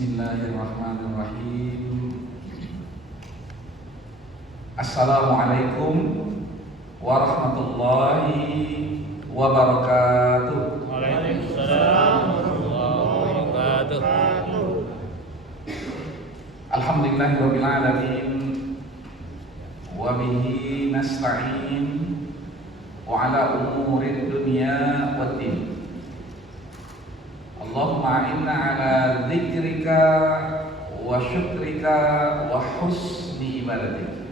Bismillahirrahmanirrahim. Assalamualaikum warahmatullahi wabarakatuh. Waalaikumsalam warahmatullahi wabarakatuh. Alhamdulillahirabbil alamin wa bihi nasta'in wa ala umurid dunya waddin. Allahumma inna ala dzikrika wa syukrika wa husni ibadatik.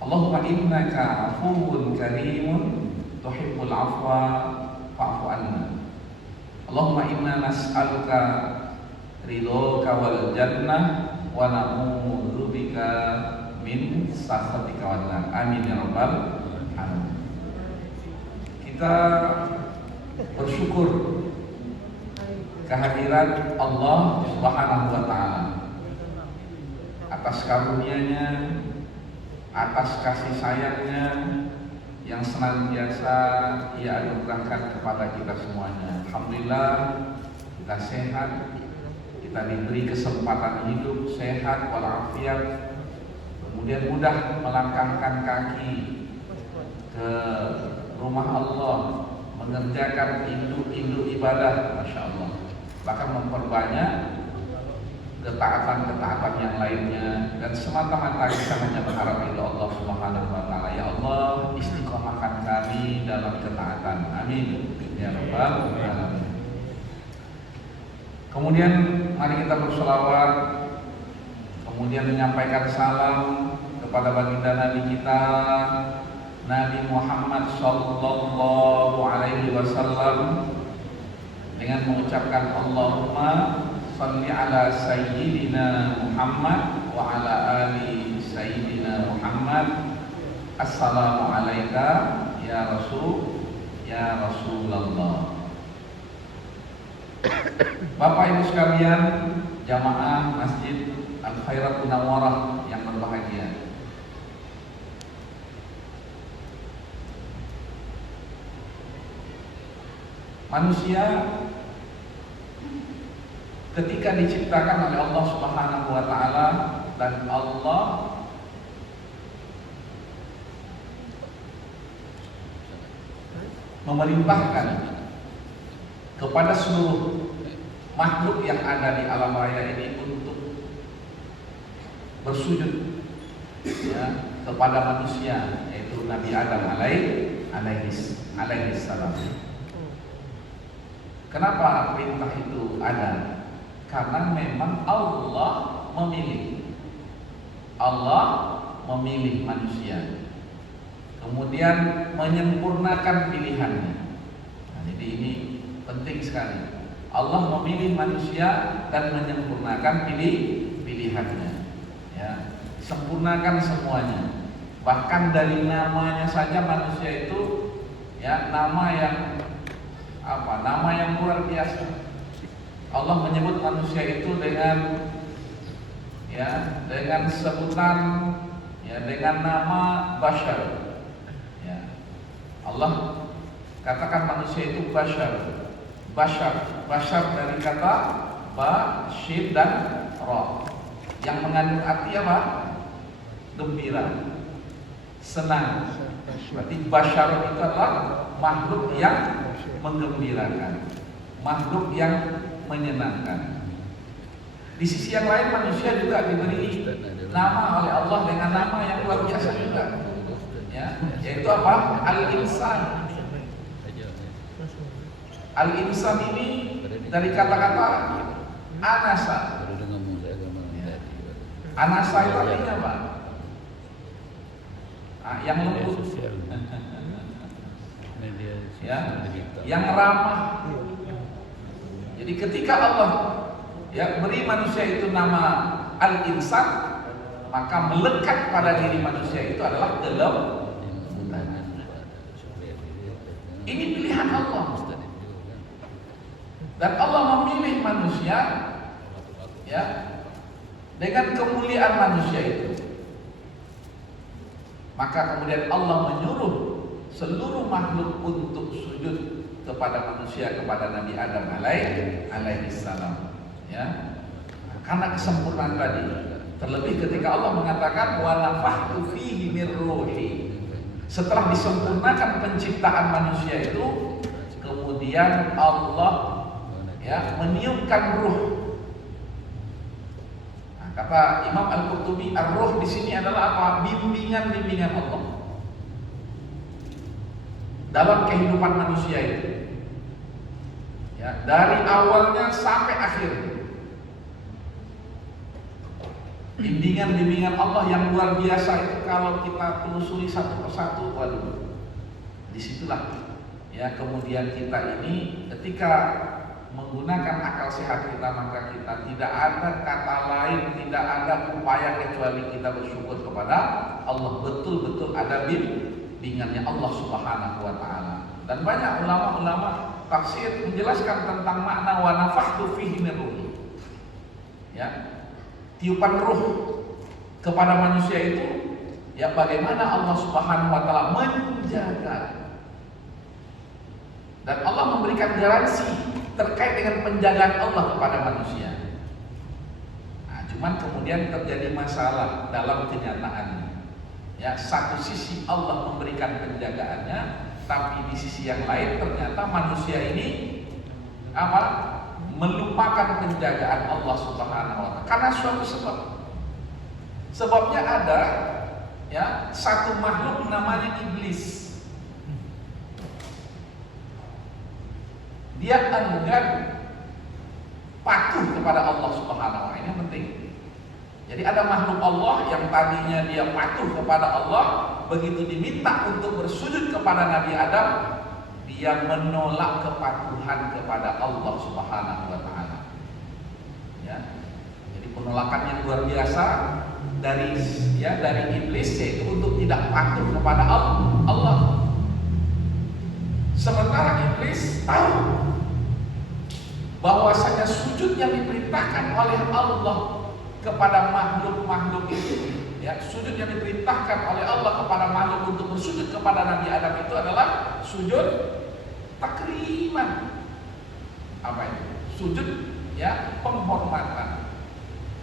Allahumma innaka afuwun karimun tuhibbul afwa fa'fu anna. Allahumma inna nas'aluka ridhoka wal jannah wa na'udzubika min sakhatika wan nar. Amin ya rabbal alamin. Kita bersyukur kehadiran Allah Subhanahu wa taala atas karunia-Nya, atas kasih sayang-Nya yang senantiasa Ia anugerahkan kepada kita semuanya. Alhamdulillah kita sehat, kita diberi kesempatan hidup sehat walafiat, kemudian mudah melangkahkan kaki ke rumah Allah, mengerjakan induk-induk ibadah, masya Allah. Bahkan memperbanyak ketaatan-ketaatan yang lainnya, dan semata-mata kita hanya berharap ridho Allah Subhanahu wa taala. Ya Allah, istiqomahkan kami dalam ketaatan. Amin ya rabbal alamin. Kemudian mari kita berselawat, kemudian menyampaikan salam kepada baginda Nabi kita, Nabi Muhammad sallallahu alaihi wasallam, dengan mengucapkan Allahumma shalli ala sayyidina Muhammad wa ala ali sayyidina Muhammad. Assalamu alayka ya Rasulullah. Bapak Ibu sekalian, jamaah Masjid Al-Khairat Munawwarah yang berbahagia, manusia ketika diciptakan oleh Allah Subhanahu wa taala, dan Allah memerintahkan kepada seluruh makhluk yang ada di alam raya ini untuk bersujud ya, kepada manusia, yaitu Nabi Adam alaihi salam. Kenapa perintah itu ada? Karena memang Allah memilih manusia, kemudian menyempurnakan pilihannya. Nah, jadi ini penting sekali. Allah memilih manusia dan menyempurnakan pilihannya. Ya, sempurnakan semuanya. Bahkan dari namanya saja manusia itu ya nama yang luar biasa. Allah menyebut manusia itu dengan sebutan dengan nama Bashar. Ya. Allah katakan manusia itu Bashar dari kata ba, shin dan ra, yang mengandung arti apa? Gembira, senang. Berarti Bashar itu adalah makhluk yang menggembirakan, makhluk yang menyenangkan. Di sisi yang lain manusia juga diberi nama oleh Allah dengan nama yang luar biasa juga, ya, yaitu apa? Al-Insan. Al-Insan ini dari kata-kata anasa. Anasa itu artinya apa? Yang lembut, ya, yang ramah. Jadi ketika Allah beri manusia itu nama Al-Insan, maka melekat pada diri manusia itu adalah kelembutan. Ini pilihan Allah, dan Allah memilih manusia ya dengan kemuliaan manusia itu. Maka kemudian Allah menyuruh seluruh makhluk untuk sujud kepada manusia, kepada Nabi Adam alaihi salam. Ya. karena kesempurnaan tadi. Terlebih ketika Allah mengatakan wa nafakhtu fihi min ruhi. Setelah disempurnakan penciptaan manusia itu, kemudian Allah meniupkan ruh. Nah, kata Imam Al-Qurtubi, ar-ruh di sini adalah apa? Bimbingan-bimbingan Allah dalam kehidupan manusia itu. Ya, dari awalnya sampai akhirnya. Bimbingan-bimbingan Allah yang luar biasa itu kalau kita telusuri satu persatu, waduh, disitulah ya kemudian kita ini ketika menggunakan akal sehat kita, maka kita tidak ada kata lain, tidak ada upaya kecuali kita bersyukur kepada Allah. Betul-betul ada bimbingannya Allah Subhanahu wa Ta'ala. Dan banyak ulama-ulama tafsir menjelaskan tentang makna wa nafakhtu fihi min ruhi. Ya, tiupan ruh kepada manusia itu ya bagaimana Allah Subhanahu wa Ta'ala menjaga, dan Allah memberikan garansi terkait dengan penjagaan Allah kepada manusia. Nah, cuman kemudian terjadi masalah dalam kenyataannya. Ya, satu sisi Allah memberikan penjagaannya, tapi di sisi yang lain ternyata manusia ini melupakan penjagaan Allah Subhanahu wa Ta'ala karena suatu sebab. Sebabnya ada ya satu makhluk namanya iblis. Dia enggan patuh kepada Allah Subhanahu wa Ta'ala. Ini penting. Jadi ada makhluk Allah yang tadinya dia patuh kepada Allah, begitu diminta untuk bersujud kepada Nabi Adam, dia menolak kepatuhan kepada Allah Subhanahu wa Ta'ala. Ya. Jadi penolakan yang luar biasa dari iblis, yaitu untuk tidak patuh kepada Allah. Sementara iblis tahu bahwasanya sujud yang diperintahkan oleh Allah kepada makhluk-makhluk itu, ya, sujud yang diperintahkan oleh Allah kepada makhluk untuk bersujud kepada Nabi Adam itu adalah sujud takriman. Apa itu? Sujud ya penghormatan,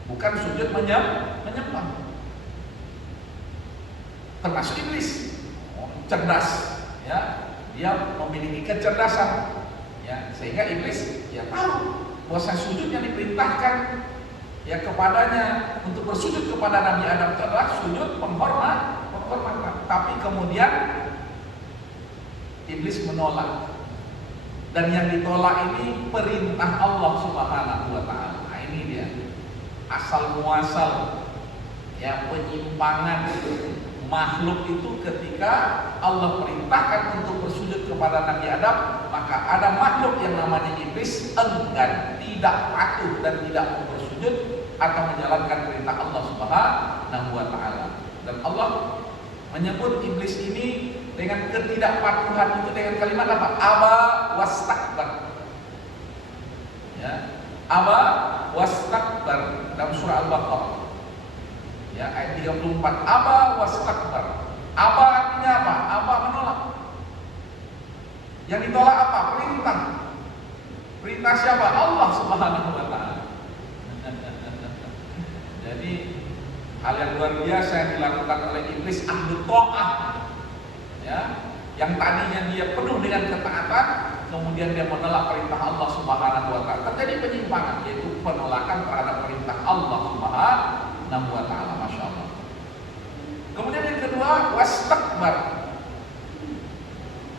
bukan sujud menyembah. Termasuk iblis, cerdas, ya, dia memiliki kecerdasan, ya, sehingga iblis ya tahu bahwa sujud yang diperintahkan ya kepadanya untuk bersujud kepada Nabi Adam itu adalah sujud penghormatan. Tapi kemudian iblis menolak, dan yang ditolak ini perintah Allah Subhanahu wa Ta'ala. Nah, ini dia asal muasal ya penyimpangan makhluk itu. Ketika Allah perintahkan untuk bersujud kepada Nabi Adam, maka ada makhluk yang namanya iblis enggan, tidak patuh dan tidak mau bersujud atau menjalankan perintah Allah Subhanahu wa Ta'ala. Dan Allah menyebut iblis ini dengan ketidakpatuhan itu dengan kalimat apa? Aba wastakbar. Ya, aba wastakbar dalam surah Al-Baqarah. Ya, ayat 34. Aba wastakbar. Aba artinya apa? Aba menolak. Yang ditolak apa? Perintah. Perintah siapa? Allah Subhanahu wa Ta'ala. Jadi hal yang luar biasa yang dilakukan oleh iblis, ahlu ta'ah, ya, yang tadinya dia penuh dengan ketaatan, kemudian dia menolak perintah Allah Subhanahu wa Ta'ala. Terjadi penyimpangan, yaitu penolakan terhadap perintah Allah Subhanahu wa Ta'ala. Masya Allah. Kemudian yang kedua, wastakbar.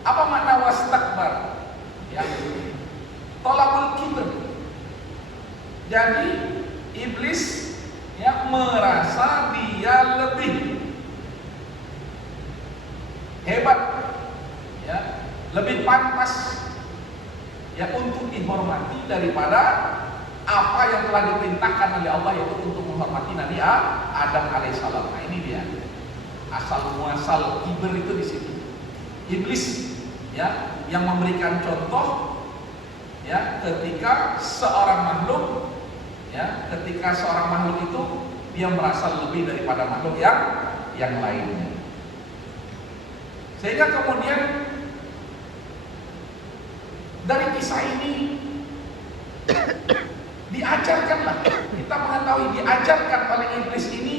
Apa makna wastakbar? Ya, tolabul kibr. Jadi iblis ya merasa dia lebih hebat, ya, lebih pantas ya untuk dihormati daripada apa yang telah diperintahkan oleh Allah, yaitu untuk menghormati Nabi Adam alaihissalam. Nah, ini dia asal muasal kibr itu di situ. Iblis ya yang memberikan contoh ya ketika seorang makhluk itu dia merasa lebih daripada makhluk yang lainnya. Sehingga kemudian dari kisah ini diajarkanlah kita mengetahui diajarkan oleh iblis ini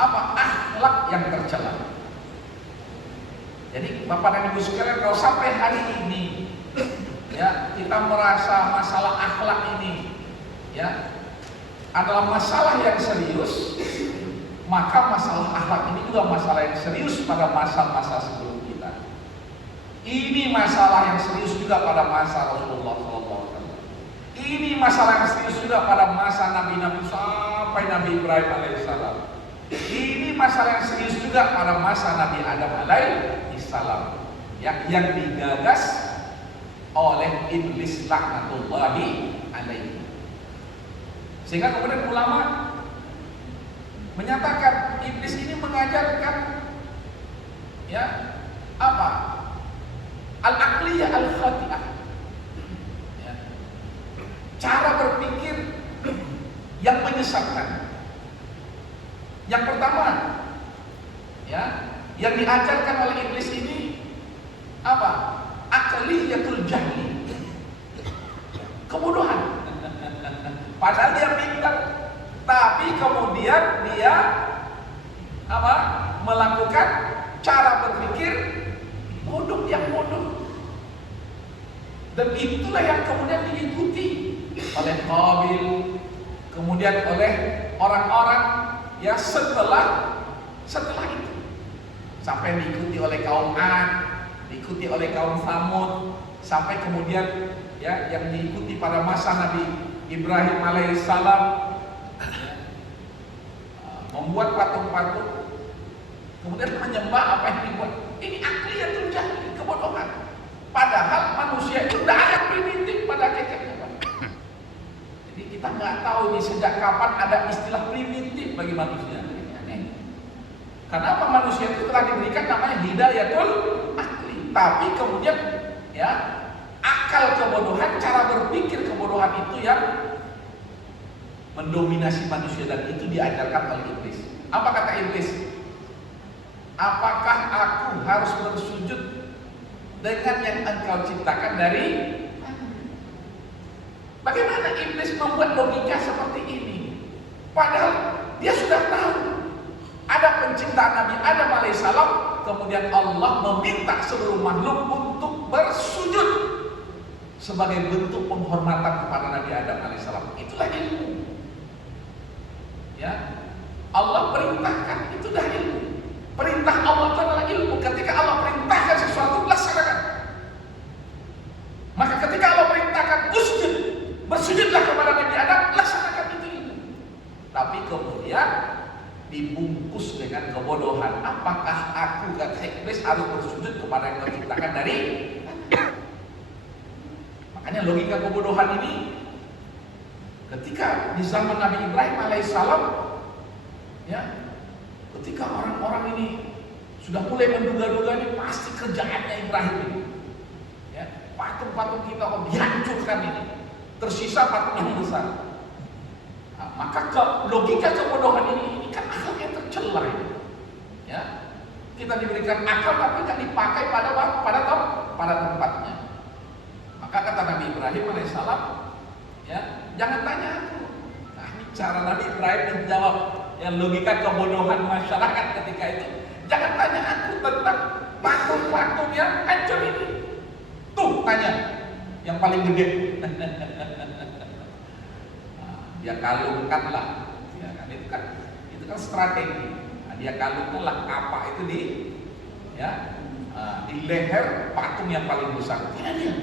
apa? Akhlak yang tercela. Jadi Bapak dan Ibu sekalian, kalau sampai hari ini ya kita merasa masalah akhlak ini ya adalah masalah yang serius, maka masalah akhlak ini juga masalah yang serius pada masa-masa sebelum kita. Ini masalah yang serius juga pada masa Rasulullah SAW. Ini masalah yang serius juga pada masa Nabi-Nabi sampai Nabi Ibrahim alaihissalam. Ini masalah yang serius juga pada masa Nabi Adam alaihissalam yang digagas oleh iblis laknatullahi alaihi. Sehingga kemudian ulama menyatakan iblis ini mengajarkan ya apa? Al-aqliyah al-khati'ah. Ya. Cara berpikir yang menyesatkan. Yang pertama, ya, yang diajarkan oleh iblis ini apa? Aqliyatul jahli. Kebodohan. Padahal dia pintar, tapi kemudian dia apa? Melakukan cara berpikir bodoh yang bodoh. Dan itulah yang kemudian diikuti oleh Qabil, kemudian oleh orang-orang ya setelah itu, sampai diikuti oleh kaum Ad, diikuti oleh kaum Tsamud, sampai kemudian ya yang diikuti pada masa Nabi Ibrahim alaihissalam membuat patung-patung, kemudian menyembah apa yang dibuat. Ini aqliyatul jahli, kebodohan. Padahal manusia itu tidak ada primitif pada hakikatnya. Jadi kita nggak tahu nih sejak kapan ada istilah primitif bagi manusia. Ini aneh. Karena apa? Manusia itu telah diberikan namanya hidayatul akli. Tapi kemudian ya akal kebodohan, cara berpikir kebodohan itu yang mendominasi manusia, dan itu diajarkan oleh iblis. Apa kata iblis? Apakah aku harus bersujud dengan yang engkau ciptakan dari? Bagaimana iblis membuat logika seperti ini? Padahal dia sudah tahu ada penciptaan Nabi Adam alaihissalam, kemudian Allah meminta seluruh makhluk untuk bersujud sebagai bentuk penghormatan kepada Nabi Adam alaihissalam. Itulah ilmu. Ya, Allah perintahkan, itu dah ilmu. Perintah Allah itu adalah ilmu. Ketika Allah perintahkan sesuatu, laksanakan. Maka ketika Allah perintahkan usjud, bersujudlah kepada Nabi Adam, laksanakan itu ilmu. Tapi kemudian dibungkus dengan kebodohan. Apakah aku kata iblis harus bersujud kepada yang terciptakan dari? Makanya logika kebodohan ini ketika di zaman Nabi Ibrahim alaihissalam, ya, ketika orang-orang ini sudah mulai menduga-duga ini pasti kerjaannya Ibrahim ini, ya, patung-patung kita kok dihancurkan ini, tersisa patung yang besar. Nah, maka logika kebodohan ini kan akal yang tercela ini. Ya, kita diberikan akal tapi tidak dipakai pada tempatnya. Maka kata Nabi Ibrahim alaihissalam, ya, jangan tanya aku. Nah, ini cara Nabi Ibrahim menjawab yang logika kebodohan masyarakat ketika itu. Jangan tanya aku tentang patung-patung yang hancur ini. Tuh tanya yang paling gede. Nah, dia kalungkanlah, ya kan, itu kan strategi. Nah, dia kalungkanlah apa itu di leher patung yang paling besar. Tidak dia.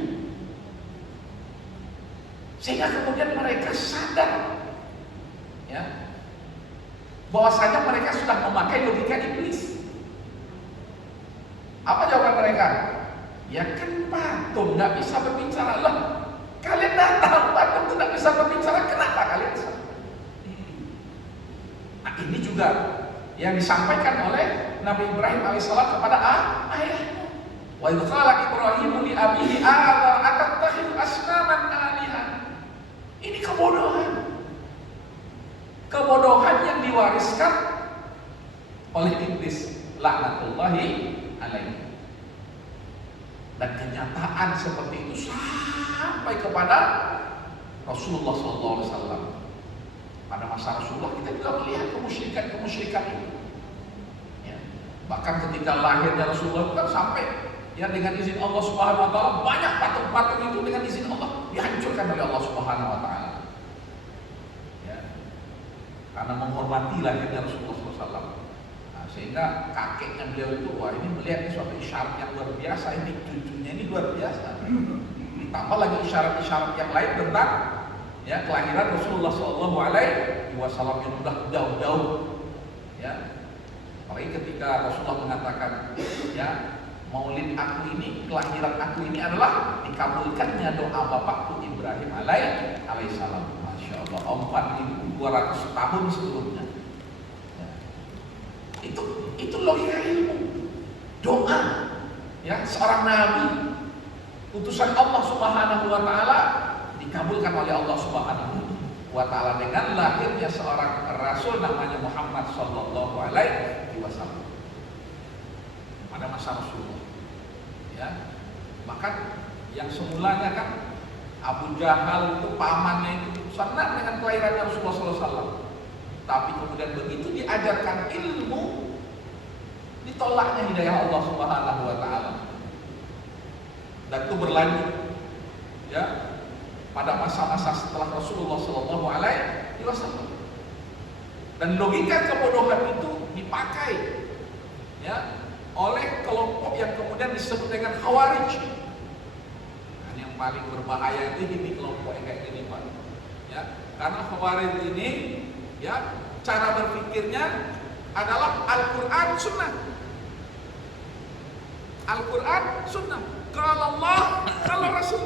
Sehingga kemudian mereka sadar, ya, bahwasanya mereka sudah memakai logika iblis. Apa jawaban mereka? Ya kan patung nggak bisa berbicara. Loh, kalian dah tahu patung itu nggak bisa berbicara, kenapa kalian salah? Nah, ini juga yang disampaikan oleh Nabi Ibrahim alaihissalam kepada ayahnya. Wa idh qala Ibrahimu li abihi azar atattakhidhu asnaman alihan. Ini kebodohan. Kebodohan yang diwariskan oleh iblis laknatullahi alaihi. Dan kenyataan seperti itu sampai kepada Rasulullah SAW. pada masa Rasulullah kita juga melihat kemusyrikan itu. Ya. Bahkan ketika lahirnya Rasulullah itu kan sampai ya dengan izin Allah Subhanahu wa taala banyak patung-patung itu dengan izin Allah dihancurkan oleh Allah Subhanahu wa taala. Ya. Karena menghormati lahirnya Rasulullah SAW. Nah, sehingga kakeknya beliau itu wah ini melihat suatu isyarat yang luar biasa, ini cucunya ini luar biasa. Ditambah lagi isyarat-isyarat yang lain tentang ya kelahiran Rasulullah SAW yang sudah jauh-jauh. Ya. Apalagi ketika Rasulullah mengatakan ya maulid aku ini, kelahiran aku ini adalah dikabulkannya doa bapakku Ibrahim alaihissalam. Masya Allah, 4.200 tahun sebelumnya. Ya. Itu logika ilmu. Doa ya seorang nabi, utusan Allah Subhanahu wa taala dikabulkan oleh Allah Subhanahu wa taala dengan lahirnya seorang rasul namanya Muhammad sallallahu alaihi wasallam pada masa Rasulullah. Ya. Bahkan yang semulanya kan Abu Jahal itu pamannya itu senang dengan kelahiran Rasulullah SAW. Tapi kemudian begitu diajarkan ilmu, ditolaknya hidayah Allah Subhanahu wa taala. Dan itu berlanjut ya pada masa-masa setelah Rasulullah Shallallahu Alaihi Wasallam. Dan logika kebodohan itu dipakai ya oleh kelompok yang kemudian disebut dengan Khawarij. Dan yang paling berbahaya itu ini kelompok yang kayak gini Pak. Ya, karena Khawarij ini ya cara berpikirnya adalah Al-Quran Sunnah. Al-Quran Sunnah. Kalau Allah, kalau Rasul.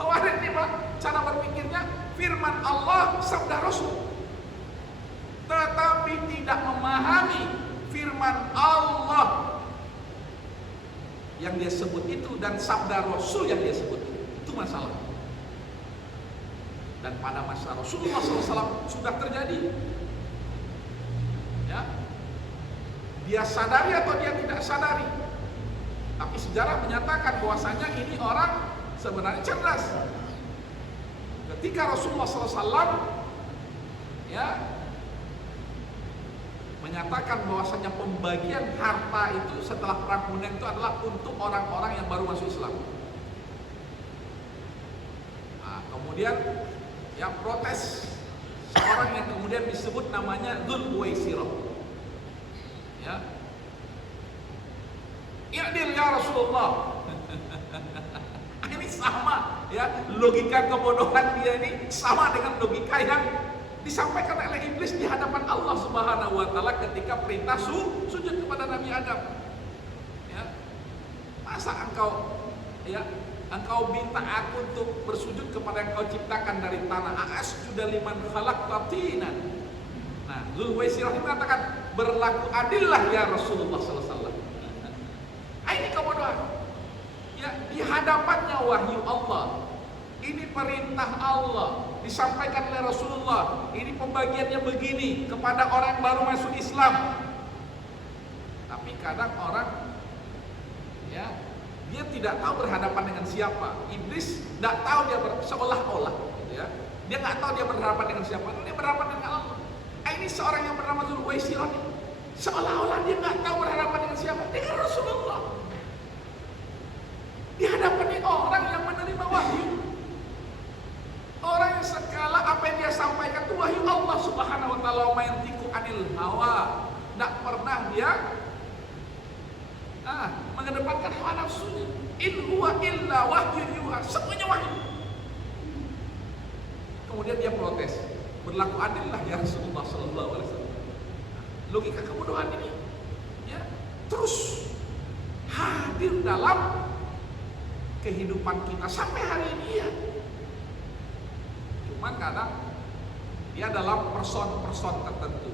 Khawarij ini Pak, cara berpikirnya firman Allah, sabda Rasul. Tetapi tidak memahami firman Allah yang dia sebut itu dan sabda Rasul yang dia sebut itu masalah. Dan pada masa Rasulullah SAW sudah terjadi. Ya, dia sadari atau dia tidak sadari. Tapi sejarah menyatakan bahwasanya ini orang sebenarnya cerdas. Ketika Rasulullah SAW ya menyatakan bahwasanya pembagian harta itu setelah perang Hunain itu adalah untuk orang-orang yang baru masuk Islam. Nah, kemudian yang protes seorang yang kemudian disebut namanya Dzul Uwaisirah. Ya. I'dil ya Rasulullah. Ini sama ya, logika kebodohan dia ini sama dengan logika yang disampaikan oleh iblis di hadapan Allah Subhanahu wa taala ketika perintah sujud kepada Nabi Adam. Ya. Masa engkau minta aku untuk bersujud kepada yang kau ciptakan dari tanah? Asjuda liman khalaqta tinan. Nah, Dzul Uwaisirah mengatakan berlaku adillah ya Rasulullah sallallahu alaihi wasallam. Ini kebodohan. Ya, di hadapannya wahyu Allah. Ini perintah Allah disampaikan oleh Rasulullah. Ini pembagiannya begini kepada orang yang baru masuk Islam. Tapi kadang orang ya, dia tidak tahu berhadapan dengan siapa. Iblis tidak tahu dia seolah-olah gitu ya. Dia nggak tahu dia berhadapan dengan siapa. Dia berhadapan dengan Allah. Ini seorang yang bernama Dzul Uwaisirah. Seolah-olah dia nggak tahu berhadapan dengan siapa. Dengan Rasulullah. Di hadapan orang yang menerima wahyu. Orang yang sekala apa yang dia sampaikan itu wahyu Allah Subhanahu wa taala, wa yantiqu anil hawa. Tidak pernah dia mengedepankan hawa nafsunya. In huwa illa wahyu yuha. Semuanya wahyu. Kemudian dia protes. Berlaku adillah ya Rasulullah sallallahu alaihi wasallam. Logika kebodohan ini ya terus hadir dalam kehidupan kita sampai hari ini ya. Cuman kadang dia dalam person-person tertentu.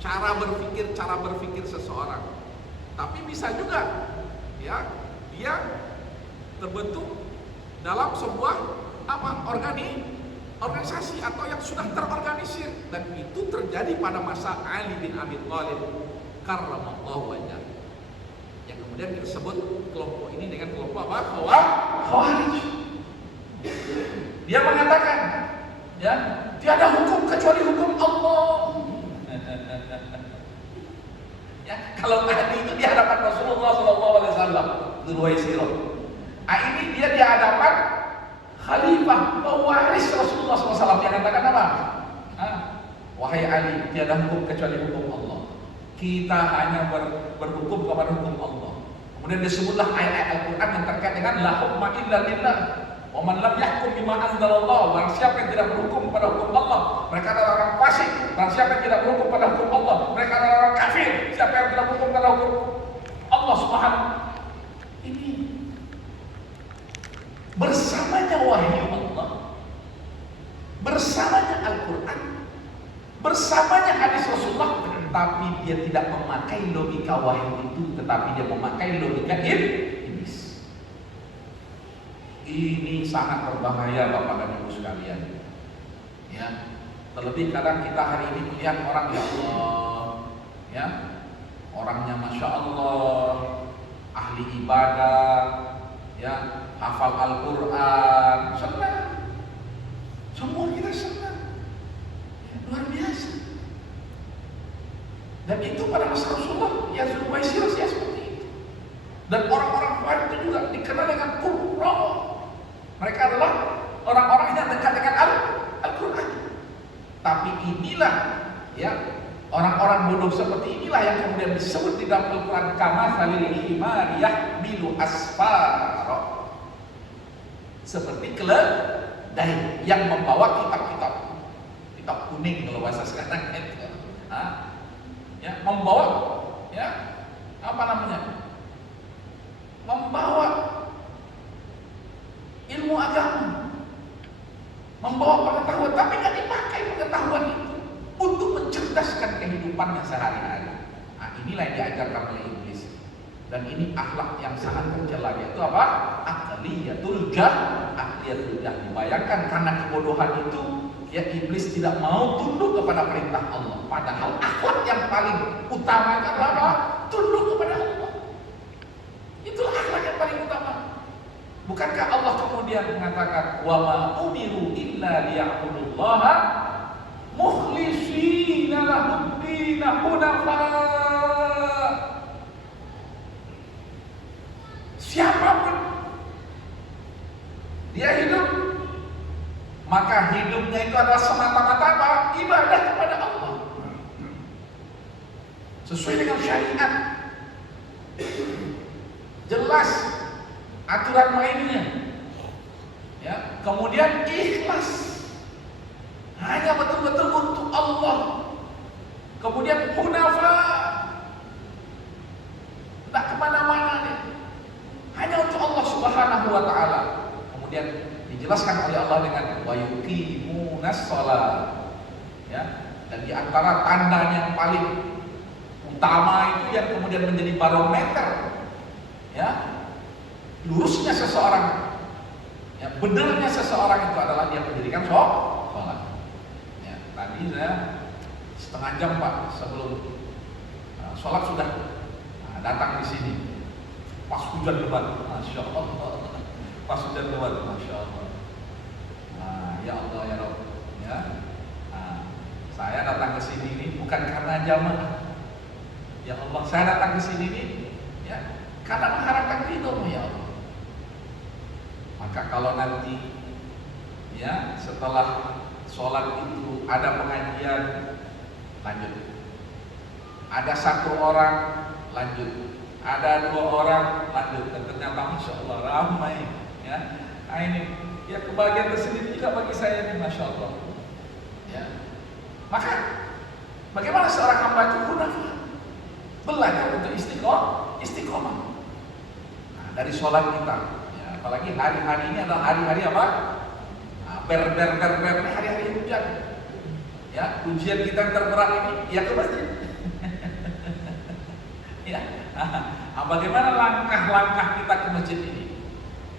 Cara berpikir seseorang. Tapi bisa juga ya dia terbentuk dalam sebuah organisasi atau yang sudah terorganisir, dan itu terjadi pada masa Ali bin Abi Thalib karramallahu wajhah. Yang kemudian disebut kelompok ini dengan kelompok apa? Khawarij. Dia mengatakan Ya, tiada hukum kecuali hukum Allah. Ya, kalau tadi itu di hadapan Rasulullah SAW, Dzulwaisirah. Ini dia di hadapan khalifah pewaris Rasulullah SAW yang katakan apa? Wahai Ali, tiada hukum kecuali hukum Allah. Kita hanya berhukum kepada hukum Allah. Kemudian disebutlah ayat-ayat Al-Quran yang terkait dengan la hukma illa lillah. Wa man lam yahkum bima anzalallah. Barang siapa yang tidak berhukum pada hukum Allah, mereka adalah orang fasik. Barang siapa yang tidak berhukum pada hukum Allah, mereka adalah orang kafir. Siapa yang tidak berhukum pada hukum Allah Subhanahu. Ini bersamanya wahyu Allah, bersamanya Al-Quran, bersamanya hadis Rasulullah, tapi dia tidak memakai logika wahyu itu, tetapi dia memakai logika iblis. Ini sangat berbahaya Bapak dan Ibu sekalian. Ya, terlebih kadang kita hari ini melihat orang, ya Allah, ya, orangnya masya Allah, ahli ibadah, ya, hafal Al-Quran, senang, semua kita senang, luar biasa. Dan itu pada masa Rasulullah, ya Dzulwaisirah ya seperti itu. Dan orang-orang Khawarij itu juga dikenal dengan qurra. Mereka adalah orang-orang yang dekat dengan Al-Quran. Tapi inilah, ya, orang-orang bodoh seperti inilah yang kemudian disebut di dalam Al-Quran kamatsalil himari yahmilu asfara. Seperti keledai yang membawa kitab kuning kalau bahasa sekarang itu. Ya, membawa, ya, apa namanya? Membawa ilmu agama, membawa pengetahuan, tapi nggak dipakai pengetahuan itu untuk mencerdaskan kehidupannya sehari-hari. Nah, inilah yang diajarkan oleh iblis. Dan ini akhlak yang sangat tercela, yaitu apa? Aqliyatul jah. Dibayangkan karena kebodohan itu, ya, iblis tidak mau tunduk kepada perintah Allah. Padahal akhlak yang paling utama itu adalah apa? Tunduk kepada Allah. Itulah akhlak yang paling utama. Bukankah Allah kemudian mengatakan wa ma umiru illa liya'budullaha mukhlishina lahud-din hunafa. Siapapun dia hidup, maka hidupnya itu adalah semata-mata apa? Ibadah kepada Allah sesuai dengan syariat, jelas aturan mainnya, ya. Kemudian ikhlas, hanya betul-betul untuk Allah. Kemudian hunafa, tak kemana-mana nih, hanya untuk Allah Subhanahu wa Ta'ala. Kemudian dijelaskan oleh Allah dengan wa yuqimunas shalah, ya. Dan di antara tanda yang paling utama itu yang kemudian menjadi barometer, ya, lurusnya seseorang, ya, benarnya seseorang itu adalah dia mendirikan sholat. Ya, tadi saya setengah jam Pak sebelum sholat sudah datang di sini. Pas hujan lebat, masya Allah. Pas hujan lebat, masya Allah. Ya Allah ya Rabb, ya. Saya datang ke sini ini bukan karena jamaah. Ya Allah, saya datang ke sini ini, ya, karena mengharapkan ridho-Mu ya Allah. Maka kalau nanti, ya, setelah sholat itu ada pengajian, lanjut. Ada satu orang, lanjut. Ada dua orang, lanjut. Dan ternyata masya Allah ramai, ya. Nah ini, ya, kebahagiaan tersendiri juga bagi saya ini, masya Allah. Ya. Maka bagaimana seorang hamba itu hunafa? Belajar untuk istiqomah. Nah, dari sholat kita, ya, apalagi hari-hari ini adalah hari-hari apa? Hari-hari hujan. Ya, ujian kita yang terberat ini, ya, ke masjid. Ya, bagaimana langkah-langkah kita ke masjid ini?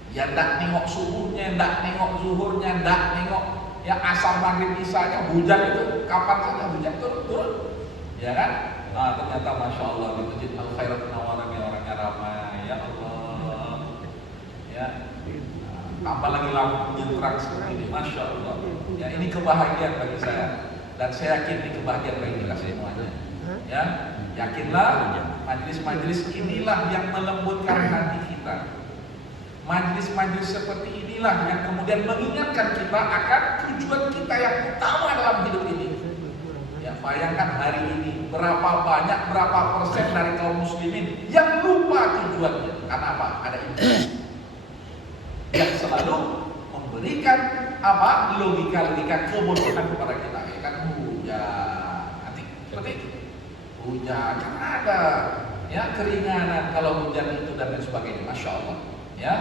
Ya, ndak nengok subuhnya, ndak nengok zuhurnya, ndak nengok, ya, asar maghrib isanya, hujan itu kapan saja hujan turun, ya kan? Nah, ternyata masya Allah di masjid Al Khairat Nawaran orangnya ramai, ya Allah, ya. tambah lagi lampunya terang seperti ini, masya Allah. Ya, ini kebahagiaan bagi saya, dan saya yakin ini kebahagiaan bagi kita semuanya. Ya, yakinlah majelis-majelis inilah yang melembutkan hati kita. Majelis-majelis seperti inilah yang kemudian mengingatkan kita akan tujuan kita yang utama dalam hidup ini. Ya, bayangkan hari ini berapa banyak, berapa persen dari kaum muslimin yang lupa tujuannya. Karena apa? Ada iblis yang selalu memberikan apa? Logika-logika kebodohan kepada kita. Ya kan, nanti seperti itu. Hujan, karena ada ya keringanan kalau hujan itu dan lain sebagainya, masya Allah. Ya,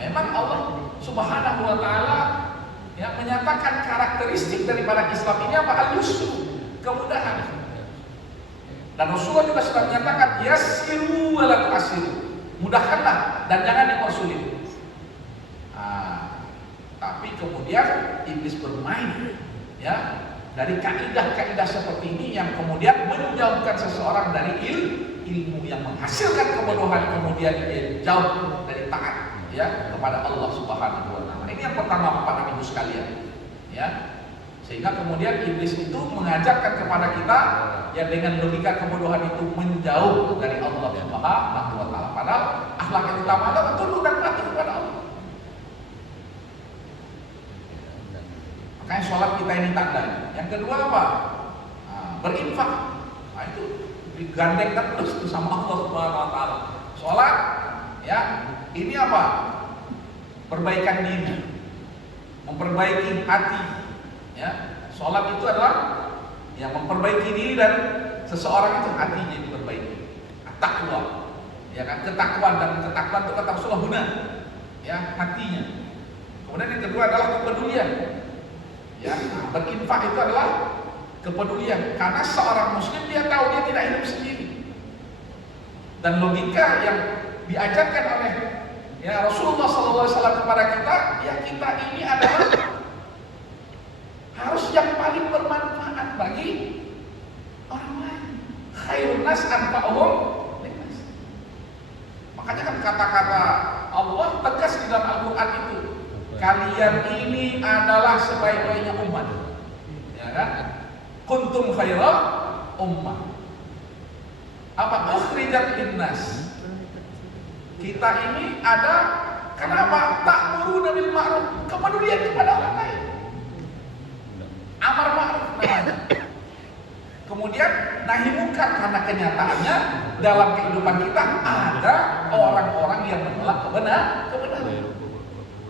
memang Allah Subhanahu Wa Taala ya menyatakan karakteristik daripada Islam ini apa? Al-yusru, kemudahan. Dan Rasulullah juga sudah menyatakan yassiru wa la tu'assiru, mudahkanlah dan jangan dipersulit. Tapi kemudian iblis bermain ya dari kaidah-kaidah seperti ini yang kemudian menjauhkan seseorang dari ilmu yang menghasilkan kebodohan, kemudian dia jauh dari taat ya kepada Allah Subhanahu Wa Taala. Ini yang pertama Bapak Ibu sekalian ya, sehingga kemudian iblis itu mengajarkan kepada kita ya dengan logika kebodohan itu menjauh dari Allah Subhanahu Wa Taala. Padahal akhlak yang utama adalah tunduk dan patuh kepada Allah. Makanya sholat kita ini tandanya. Yang kedua apa? Berinfak. Nah, itu digandengkan terus sama Allah Subhanahu Wa Taala. Sholat, ya, ini apa? Perbaikan diri, memperbaiki hati. Ya, sholat itu adalah yang memperbaiki diri dan seseorang itu hatinya diperbaiki. Takwa, ya kan? Ketakwaan, dan ketakwaan itu kata Rasulullah guna, ya, hatinya. Kemudian yang kedua adalah kepedulian. Ya, berinfak itu adalah kepedulian, karena seorang muslim dia tahu dia tidak hidup sendiri. Dan logika yang diajarkan oleh ya Rasulullah SAW kepada kita, ya kita ini adalah harus yang paling bermanfaat bagi orang lain. Khairun nas anfa'uhum linnas. Makanya kan kata-kata Allah tegas di dalam Al-Quran itu, kalian ini adalah sebaik-baiknya umat, ya kan? Kuntum khaira ummah. Apa? Ukhrijat linnas. Kita ini ada kenapa? Ta'muruna bil ma'ruf, kepedulian kepada orang lain. Amar ma'ruf namanya. Kemudian nahi munkar, karena kenyataannya dalam kehidupan kita ada orang-orang yang menolak kebenaran.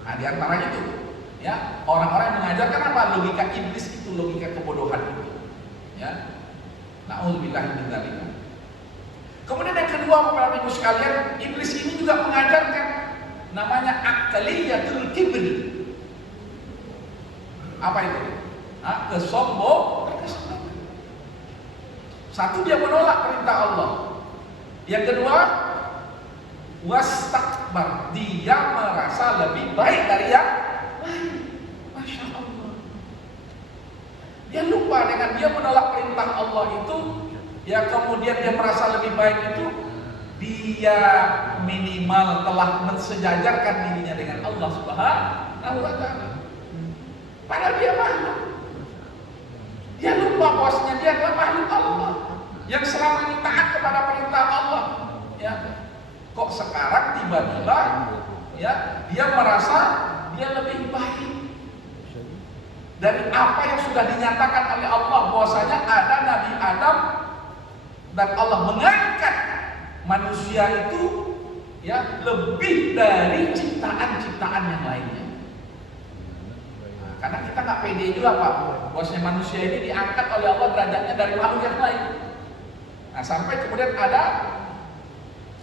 Nah, di antaranya itu, ya, orang-orang yang mengajarkan apa? Logika iblis itu, logika kebodohan itu, ya. Na'udzubillahi min dzalik. Kemudian yang kedua, Bapak Ibu sekalian, iblis ini juga mengajarkan namanya aqliyatul kibri. Apa itu? Kesombongan. Satu, dia menolak perintah Allah. Yang kedua, wastakbar, dia merasa lebih baik dari yang lain. Masya Allah. Dia lupa dengan dia menolak perintah Allah itu, ya kemudian dia merasa lebih baik itu, dia minimal telah mensejajarkan dirinya dengan Allah Subhanahu Wa Taala. Padahal dia makhluk. Dia lupa bahwasanya dia adalah makhluk Allah yang selama ini taat kepada perintah Allah. Ya. Kok sekarang tiba-tiba ya dia merasa dia lebih baik dari apa yang sudah dinyatakan oleh Allah, bahwasanya ada Nabi Adam dan Allah mengangkat manusia itu ya lebih dari ciptaan-ciptaan yang lainnya. Nah, karena kita nggak pede juga Pak, bahwasanya manusia ini diangkat oleh Allah derajatnya dari makhluk yang lain. Nah, sampai kemudian ada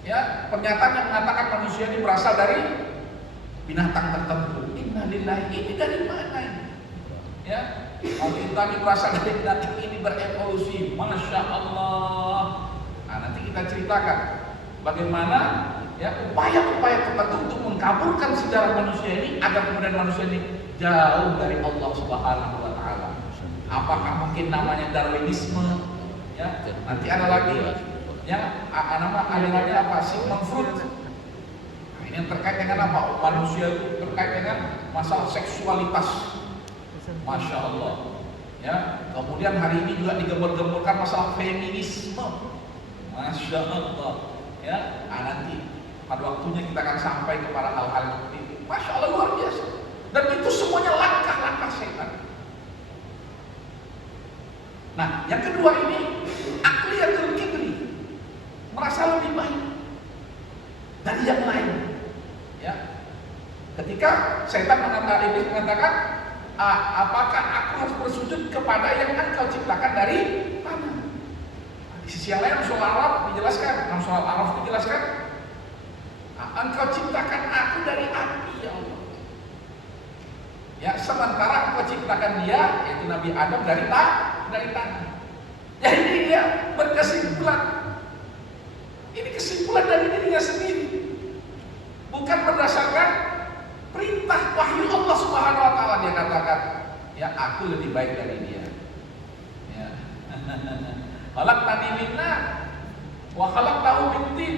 ya pernyataan yang mengatakan manusia ini berasal dari binatang tertentu. Innalillahi, ini dari mana ini? Ya, kalau kita ini berasal dari binatang ini berevolusi, masya Allah. Nah, nanti kita ceritakan bagaimana ya upaya-upaya tertentu untuk mengkaburkan sejarah manusia ini agar kemudian manusia ini jauh dari Allah Subhanahu Wa Taala. Apakah mungkin namanya Darwinisme? Ya, nanti ada lagi. Ya, namanya apa? Sigmund Freud. Nah, Ini yang terkait dengan apa? Manusia itu terkait dengan masalah seksualitas. Masya Allah. Ya, kemudian hari ini juga digembur-gemburkan masalah feminisme. Masya Allah. Ya, nanti pada waktunya kita akan sampai kepada hal-hal seperti itu. Masya Allah, luar biasa. Dan itu semuanya langkah-langkah setan. Nah, yang kedua ini akliyatul kibri, merasa lebih baik dari yang lain. Ya, ketika setan iblis mengatakan, apakah aku harus bersujud kepada yang engkau ciptakan dari tanah? Di sisi yang lain surah Al-Araf dijelaskan, dalam surah Al-Araf dijelaskan, engkau ciptakan aku dari api, ya Allah. Ya, sementara engkau ciptakan dia, yaitu Nabi Adam dari tanah. Jadi dia berkesimpulan. Ini kesimpulan dari dirinya sendiri, bukan berdasarkan perintah wahyu Allah Subhanahu wa taala. Dia katakan, ya aku lebih baik dari dia. Ya. Khalaqtani min nar wa khalaqtahu min tin.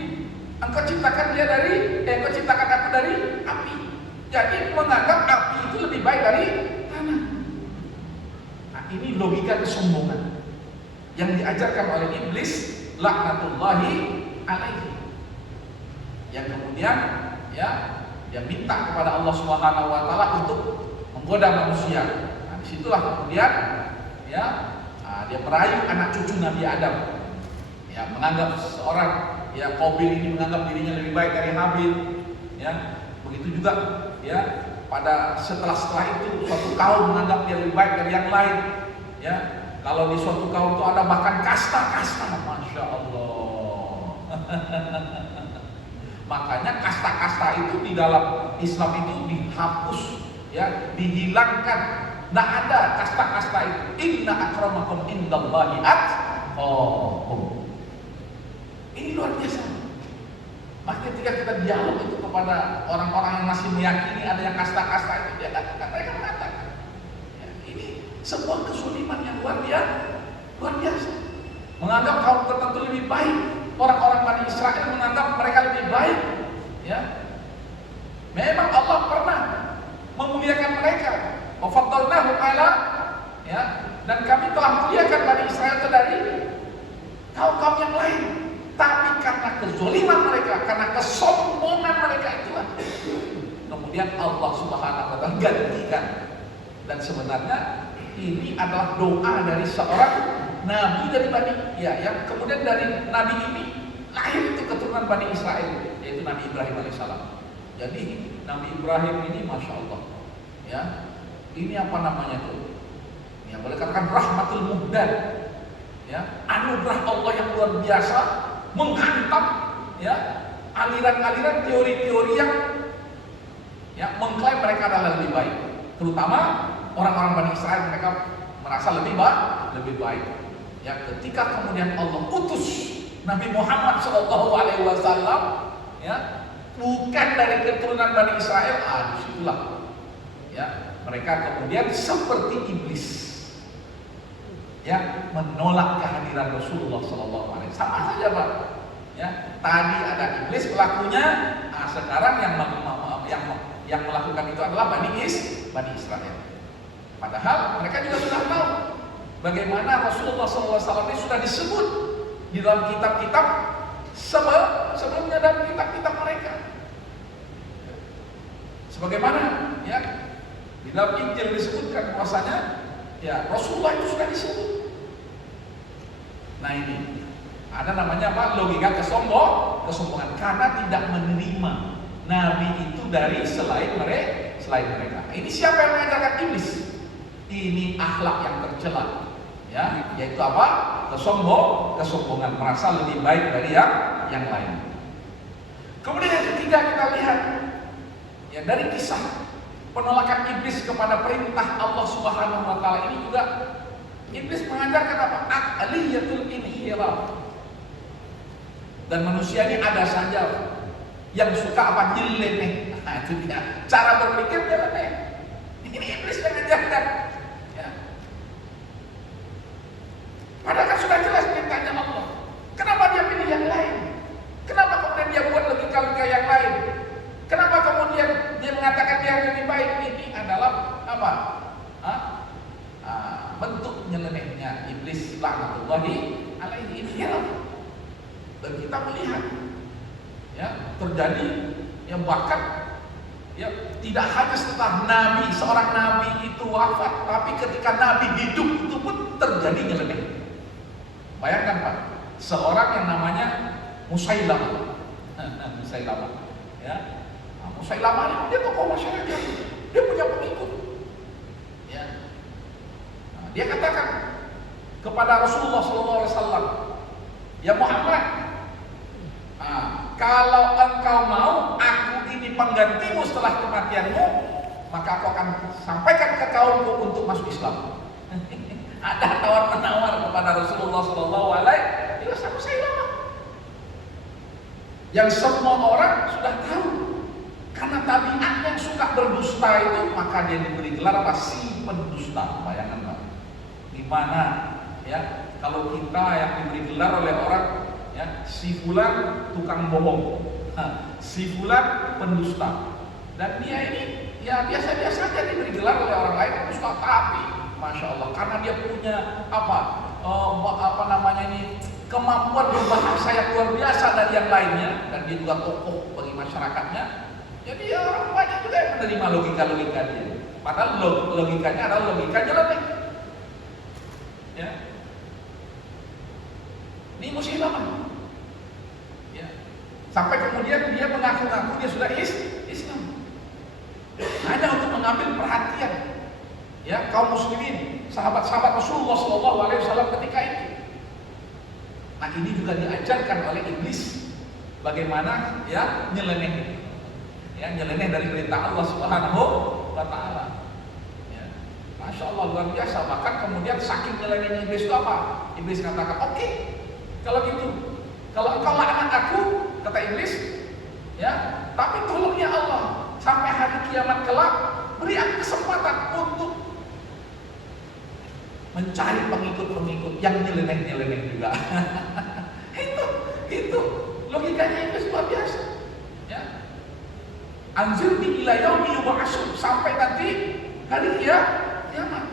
Engkau ciptakan aku dari api. Jadi menganggap api itu lebih baik dari tanah. Nah, ini logika kesombongan yang diajarkan oleh iblis laknatullahi alaihi. Yang kemudian ya dia minta kepada Allah Subhanahu wa taala untuk menggoda manusia. Nah, disitulah kemudian ya dia merayu anak cucu Nabi Adam. Ya, menganggap seorang ya Qabil ini menganggap dirinya lebih baik dari Habil. Ya, begitu juga ya pada setelah itu suatu kaum menganggap dia lebih baik dari yang lain. Ya, kalau di suatu kaum itu ada bahkan kasta-kasta, masya Allah. Makanya kasta-kasta itu di dalam Islam itu dihapus, ya, dihilangkan. Tidak ada kasta-kasta itu. Inna akramakum indallahi atqakum. Ini luar biasa. Maka ketika kita dialog itu kepada orang-orang yang masih meyakini adanya kasta-kasta itu, dia katakan, mereka mengatakan, ya, ini sebuah kesuliman yang luar biasa. Menganggap kaum tertentu lebih baik. Orang-orang Bani Israel menganggap mereka lebih baik. Ya, memang Allah pernah memuliakan mereka. Wafaddalnahu ala, ya, dan kami telah muliakan Bani Israel itu dari kaum-kaum yang lain. Tapi karena kezaliman mereka, karena kesombongan mereka itulah kemudian Allah Subhanahu wa taala gantikan. Dan sebenarnya ini adalah doa dari seorang nabi dari Bani, ya, yang kemudian dari nabi ini lahir itu keturunan Bani Israel, yaitu Nabi Ibrahim alaihissalam. Jadi Nabi Ibrahim ini masya Allah, ya, ini apa namanya tuh? Ya, boleh katakan rahmatul muhdad, ya, anugerah Allah yang luar biasa menghantam, ya, aliran-aliran teori-teori yang ya mengklaim mereka adalah lebih baik, terutama orang-orang Bani Israel. Mereka merasa lebih baik. Ya, ketika kemudian Allah utus Nabi Muhammad SAW, ya, bukan dari keturunan Bani Israel, disitulah, ya, mereka kemudian seperti iblis, ya, menolak kehadiran Rasulullah SAW. Sama saja, Pak. Ya, tadi ada iblis pelakunya, sekarang yang melakukan itu adalah Bani Israel. Padahal mereka juga sudah tahu bagaimana Rasulullah SAW ini sudah disebut di dalam kitab-kitab sebelumnya dan kitab-kitab mereka. Sebagaimana ya di dalam Injil disebutkan bahwasanya ya Rasulullah itu sudah disebut. Nah, ini ada namanya apa? Logika kesombongan karena tidak menerima nabi itu dari selain mereka. Ini siapa yang mengajarkan iblis? Ini akhlak yang tercela, ya, yaitu apa? Kesombongan, merasa lebih baik dari yang lain. Kemudian yang ketiga kita lihat, ya, dari kisah penolakan iblis kepada perintah Allah Subhanahu wa taala ini juga iblis mengajarkan apa? Aqliyatul inhiraf. Dan manusia ini ada saja yang suka apa? Nyeleneh. Nah, itu dia. Cara berpikir nyeleneh. Ini iblis yang mengajarkan. Ya. Padahal kan sudah jelas perintahnya Allah. Kenapa dia pilih yang lain? Kenapa kemudian dia buat logika-logika yang lain? nyelenehnya iblis laknatullahi alaihi ini ya. Dan kita melihat ya terjadi yang bahkan ya tidak hanya setelah seorang nabi itu wafat, tapi ketika nabi hidup itu pun terjadi nyeleneh. Bayangkan Pak, seorang yang namanya Musailamah. Musailamah ya. Nah, Musailamah ini dia tokoh masyarakat, dia punya pengikut ya. Nah, dia katakan kepada Rasulullah SAW, ya Muhammad, kalau engkau mau aku ini penggantimu setelah kematianmu, maka aku akan sampaikan ke kaumku untuk masuk Islam. Ada tawar-menawar kepada Rasulullah SAW yang semua orang sudah tahu. Karena tabiat yang suka berdusta itu, maka dia diberi gelar apa? Si pendusta. Bayangkan Pak, gimana ya kalau kita yang diberi gelar oleh orang ya, si fulan tukang bohong, si fulan pendusta, dan dia ini ya biasa-biasa saja diberi gelar oleh orang lain pendusta, tapi masya Allah karena dia punya kemampuan berbahasa yang luar biasa dari yang lainnya, dan dia juga tokoh bagi masyarakatnya. Jadi ya orang banyak juga yang menerima logika-logika dia. Padahal logikanya adalah logika nyeleneh. Ya. Ini Musailamah. Ya. Sampai kemudian dia mengaku-ngaku dia sudah Islam. Hanya untuk mengambil perhatian ya kaum muslimin, sahabat-sahabat Rasulullah SAW ketika itu. Nah, ini juga diajarkan oleh iblis bagaimana ya nyeleneh. Ya, nyeleneh dari perintah Allah Subhanahu wa taala. Ya. Masya Allah luar biasa. Bahkan kemudian saking nyelenehnya iblis itu apa? Iblis katakan, "Oke, kalau gitu, kalau engkau laknat aku," kata iblis, ya, "tapi tolong ya Allah, sampai hari kiamat kelak beri aku kesempatan untuk mencari pengikut-pengikut yang nyeleneh-nyeleneh juga." itu logikanya iblis luar biasa. Ya. Anzirni ila yaumi yub'atsun, sampai nanti hari kiamat.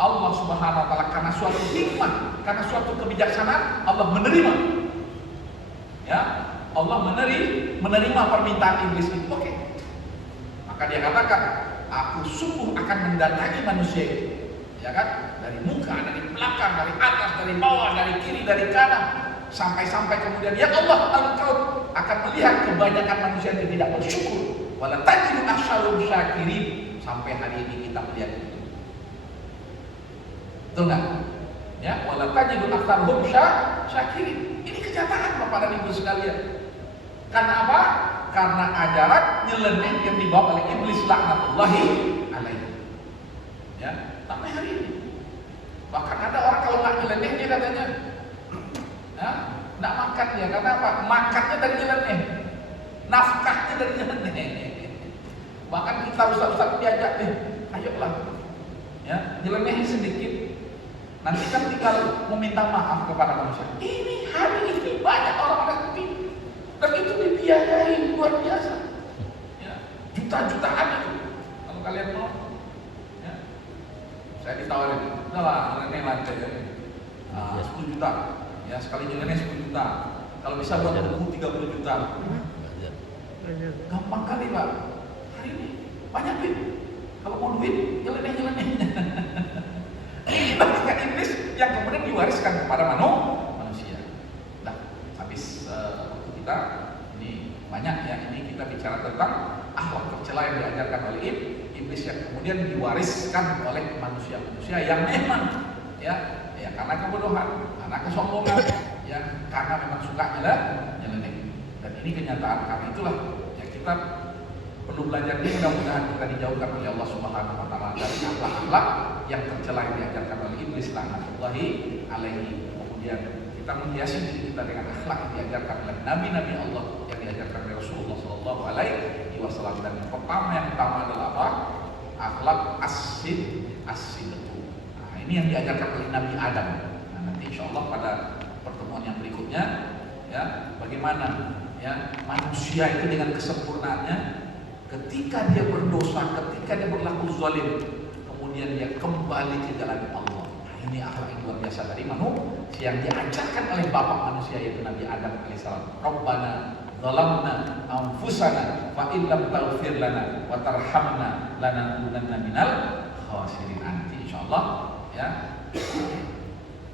Allah Subhanahu wa taala karena suatu hikmah, karena suatu kebijaksanaan, Allah menerima. Ya, Allah menerima permintaan iblis itu. Oke. Maka dia katakan, aku sungguh akan mendatangi manusia itu. Ya kan? Dari muka, dari belakang, dari atas, dari bawah, dari kiri, dari kanan. Sampai-sampai kemudian ya Allah, engkau akan melihat kebanyakan manusia yang tidak bersyukur. Wala tajidu aktsaruhum syakirin. Sampai hari ini kita melihat itu. Betul nggak? Ya, wala tajidu aktsaruhum syakirin. Ini kenyataan Bapak dan Ibu sekalian. Karena apa? Karena ajaran nyeleneh yang dibawa oleh iblis laknatullahi alaihi. Ya, sampai hari ini. Bahkan ada orang kalau nggak nyeleneh dia katanya, nggak makan ya, karena apa? Makannya dari nyeleneh, nafkahnya dari nyeleneh. Bahkan kita ustaz-ustaz diajak nih, ayolah, ya nyeleneh sedikit. Nanti kan tinggal meminta maaf kepada manusia. Ini hari ini banyak orang seperti itu, dan itu dibiayai luar biasa. Ya, juta-jutaan itu. Kalau kalian mau, ya, saya ditawarin, udahlah nyeleneh lantai ya, 10 juta. Ya, sekali nyeleneh 10 juta. Kalau bisa buat buku 30 juta. Gampang kali Pak. Hari ini banyak duit. Kalau mau duit, nyeleneh. Ini logika iblis yang kemudian diwariskan kepada manusia. Nah, habis waktu kita ini banyak ya. Ini kita bicara tentang akhlak tercela yang diajarkan oleh iblis yang kemudian diwariskan oleh manusia-manusia yang memang ya karena kebodohan, karena kesombongan, ya karena memang suka nyeleneh. Dan ini kenyataan. Karena itulah yang kita perlu belajar ini, mudah-mudahan kita dijauhkan oleh Allah Subhanahu wa taala dari akhlak-akhlak yang tercela yang diajarkan oleh iblis laknatullahi alaihi. Kemudian kita menghiasi diri kita dengan akhlak yang diajarkan oleh nabi-nabi Allah, yang diajarkan oleh Rasulullah sallallahu alaihi wasallam. Dan yang pertama adalah apa? Akhlak as-sidq. Ini yang diajarkan oleh Nabi Adam. Nah, nanti insya Allah pada pertemuan yang berikutnya, ya, bagaimana ya manusia itu dengan kesempurnaannya, ketika dia berdosa, ketika dia berlaku zalim, kemudian dia kembali ke jalan Allah. Nah, ini akhlak yang luar biasa dari manusia yang diajarkan oleh bapak manusia yaitu Nabi Adam alaihissalam. Rabbana zalamna anfusana fa in lam taghfir lana wa tarhamna lanakunanna minal khasirin. Nanti insyaallah ya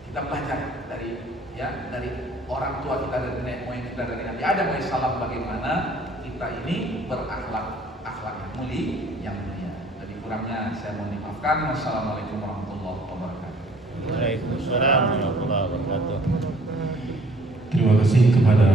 kita belajar dari orang tua kita, dari nenek moyang kita, dari Nabi Adam alaihissalam, bagaimana kita ini berakhlak yang mulia. Jadi kurangnya saya mohon dimaafkan. Wassalamualaikum warahmatullahi wabarakatuh. Waalaikumsalam warahmatullahi wabarakatuh. Terima kasih kepada